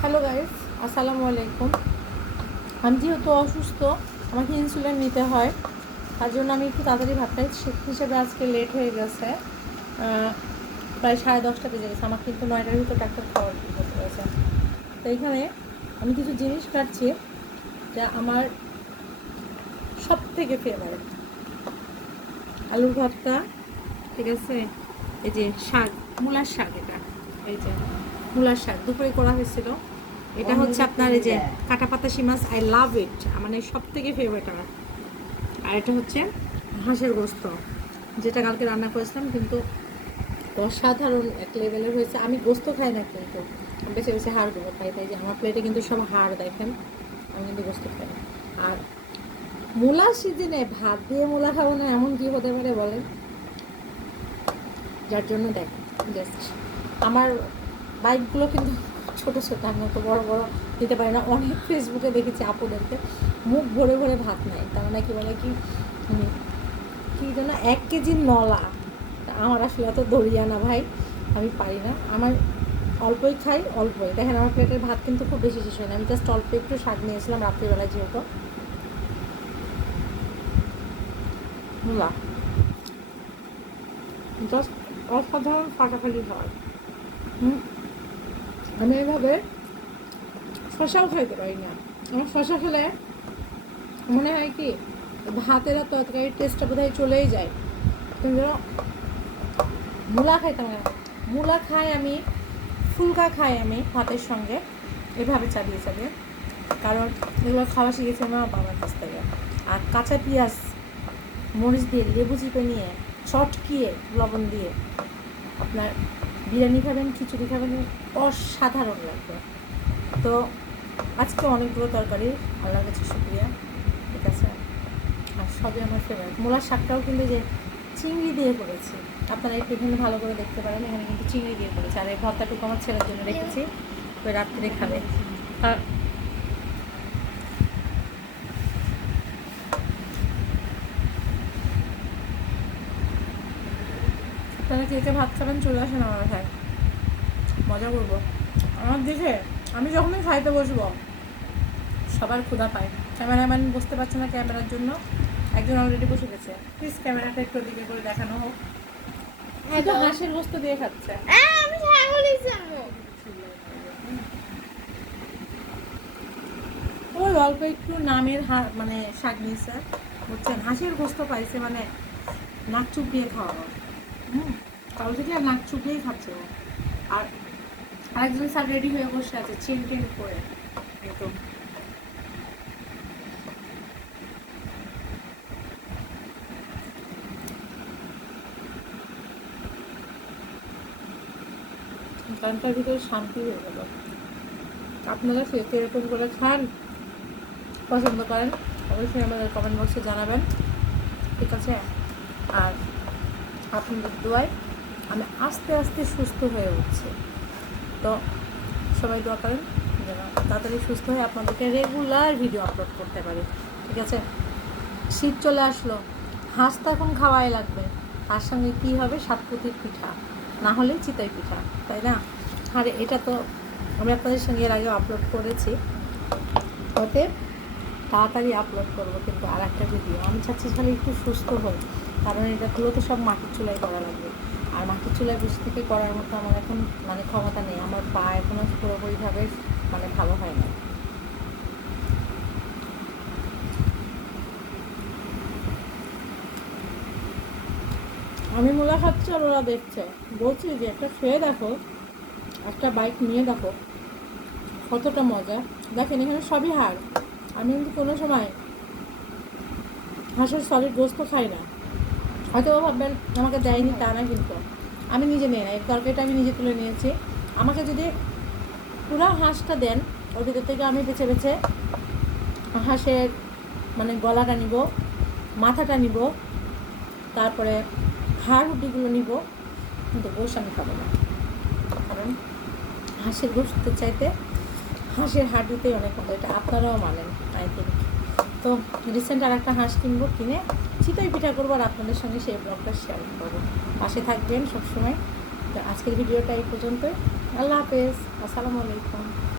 Hello guys, আসসালামু আলাইকুম। আমি যেহেতু অসুস্থ, আমাকে ইনসুলিন নিতে হয়, তার জন্য আমি একটু তাড়াতাড়ি ভাবটাই হিসেবে আজকে লেট হয়ে গেছে। প্রায় 10:30 বেজে গেছে। আমার কিন্তু 9টার ভিতর ডাক্তার খাওয়ার করতে গেছে। তো এইখানে আমি কিছু জিনিস কাটছি যা আমার সব থেকে ফেভারিট। আলুর ভর্তা, ঠিক আছে, এই যে শাক, মূলার শাক, এটা এই যে মূলার শাক দুপুরে করা হয়েছিল। এটা হচ্ছে আপনার এই যে কাটা পাতাশি মাছ, আই লাভ ইট, মানে সব থেকে ফেভারিট আমার। আর এটা হচ্ছে হাঁসের গোস্ত, যেটা কালকে রান্না করেছিলাম, কিন্তু অসাধারণ এক লেভেলের হয়েছে। আমি গোস্ত খাই না, কিন্তু বেছে বেছে হাড়গুলো খাই, তাই যে আমার প্লেটে কিন্তু সব হাড় দেখেন, আমি কিন্তু গোস্ত খাই না। আর মূলা সিজনে ভাত দিয়ে মূলা খাবো না, এমন কি হতে পারে বলেন? যার জন্য দেখ জাস্ট আমার বাইকগুলো কিন্তু ছোটো ছোটো, আমি তো বড়ো বড়ো দিতে পারি না। অনেক ফেসবুকে দেখেছি আপুদেরকে মুখ ভরে ভরে ভাত নেয়, তার মানে কি বলে কি কী যেন 1 কেজি নলা। আমার আসলে এত দরিয়া না ভাই, আমি পারি না। আমার অল্পই খাই, অল্পই। দেখেন আমার প্লেটের ভাত কিন্তু খুব বেশি শেষ হয় না। আমি জাস্ট অল্প একটু শাক নিয়েছিলাম রাত্রিবেলায়, যেহেতু মূলা জাস্ট অসাধারণ ফাটাফাটি হয়। আমি এইভাবে শশাও খাইতে পারি না। আমার শশা খেলে মনে হয় কি ভাতের আর তরকারির টেস্টটা বোধহয় চলেই যায়। কিন্তু মূলা খাইতাম না। মূলা খাই আমি, ফুলকা খাই আমি ভাতের সঙ্গে, এভাবে চালিয়ে চালিয়ে, কারণ এগুলো খাওয়া শিখেছি আমার বাবার কাছ থেকে। আর কাঁচা পেঁয়াজ মরিচ দিয়ে লেবু চিপে নিয়ে চটকিয়ে লবণ দিয়ে আপনার বিরিয়ানি খাবেন, খিচুড়ি খাবেন, অসাধারণ লাগবে। তো আজকে অনেকগুলো তরকারি, আল্লাহর কাছে শুকরিয়া, ঠিক আছে। আর সবই আমার ফেভারিট। মূলার শাকটাও কিন্তু যে চিংড়ি দিয়ে করেছি, আপনারা একটু এখানে ভালো করে দেখতে পারেন, এখানে কিন্তু চিংড়ি দিয়ে করেছি। আর এই ভর্তাটুকু আমার ছেলের জন্য রেখেছি, ওই রাত্রে খাবে। আর আপনারা কে কে ভাত খাবেন চলে আসেন আমার ভাই, মজা করবো। আমার দেখে আমি যখনই খাইতে বসবো সবার ক্ষুধা পায়। ক্যামেরাম্যান বসতে পারছে না ক্যামেরার জন্য, একজন অলরেডি বসে গেছে। প্লিজ ক্যামেরাটা একটু দিকে করে দেখানো হোক। তো হাঁসের গোস্ত দিয়ে খাচ্ছে। আমি ছাগলই খাবো। ওই অল্প একটু নামের মানে শাক নিয়েছে, বুঝছেন, হাঁসের গোস্ত পাইছে মানে নাক চুপিয়ে খাওয়া। কাল থেকে আর নাক চুপিয়েই খাচ্ছে ও। আর আরেকজন স্যার রেডি হয়ে বসে আছে চেন টেন করে একদম। গানটার ভিতরে শান্তি হয়ে গেল। আপনারা এরকম করে খান, পছন্দ করেন, অবশ্যই আমাদের কমেন্ট বক্সে জানাবেন, ঠিক আছে। আর আপনাদের দোয়ায় আমি আস্তে আস্তে সুস্থ হয়ে উঠছি। তো সবাই দোয়া করেন যেন তাড়াতাড়ি সুস্থ হয়ে আপনাদেরকে রেগুলার ভিডিও আপলোড করতে পারি, ঠিক আছে। শীত চলে আসলো, হাঁস তো এখন খাওয়াই লাগবে। তার সঙ্গে কী হবে? সাতপুতির পিঠা, না হলে চিতই পিঠা, তাই না? আর এটা তো আমি আপনাদের সঙ্গে এর আগেও আপলোড করেছি, ওতে তাড়াতাড়ি আপলোড করবো কিন্তু আর একটা ভিডিও। আমি চাচ্ছি খালি একটু সুস্থ হই, কারণ এটাগুলো তো সব মাটির চুলায় করা লাগবে। আর মাটির চুলায় বসে থেকে করার মতো আমার এখন মানে ক্ষমতা নেই। আমার পা এখনও পুরোপুরিভাবে মানে ভালো হয় না। আমি মূলা খাচ্ছি আর ওরা দেখছে, বলছি যে একটা খেয়ে দেখো, একটা বাইক নিয়ে দেখো কতটা মজা। দেখেন এখানে সবই হাড়। আমি কিন্তু কোনো সময় হাঁসের সলিড গোস্ত খাই না। হয়তো ভাববেন আমাকে দেয়নি, তা না, কিন্তু আমি নিজে নিয়ে নেই, তরকারিটা আমি নিজে তুলে নিয়েছি। আমাকে যদি পুরো হাঁসটা দেন, ওর ভিতর থেকে আমি বেছে বেছে হাঁসের মানে গলাটা নিব, মাথাটা নিব, তারপরে হাড় হুডিগুলো নিব, কিন্তু গোশ আমি খাবো না। কারণ হাঁসের গোস্ত চাইতে হাঁসের হাড্ডিতেই অনেক মতো, এটা আপনারাও মানেন আই থিঙ্ক। তো রিসেন্ট আর একটা হাঁস কিনবো, কিনে চিতই পিঠা করবো আর আপনাদের সঙ্গে সেই ব্লগটা শেয়ার করবো। পাশে থাকবেন সবসময়। তো আজকের ভিডিওটা এই পর্যন্তই। আল্লাহ হাফেজ, আসসালামু আলাইকুম।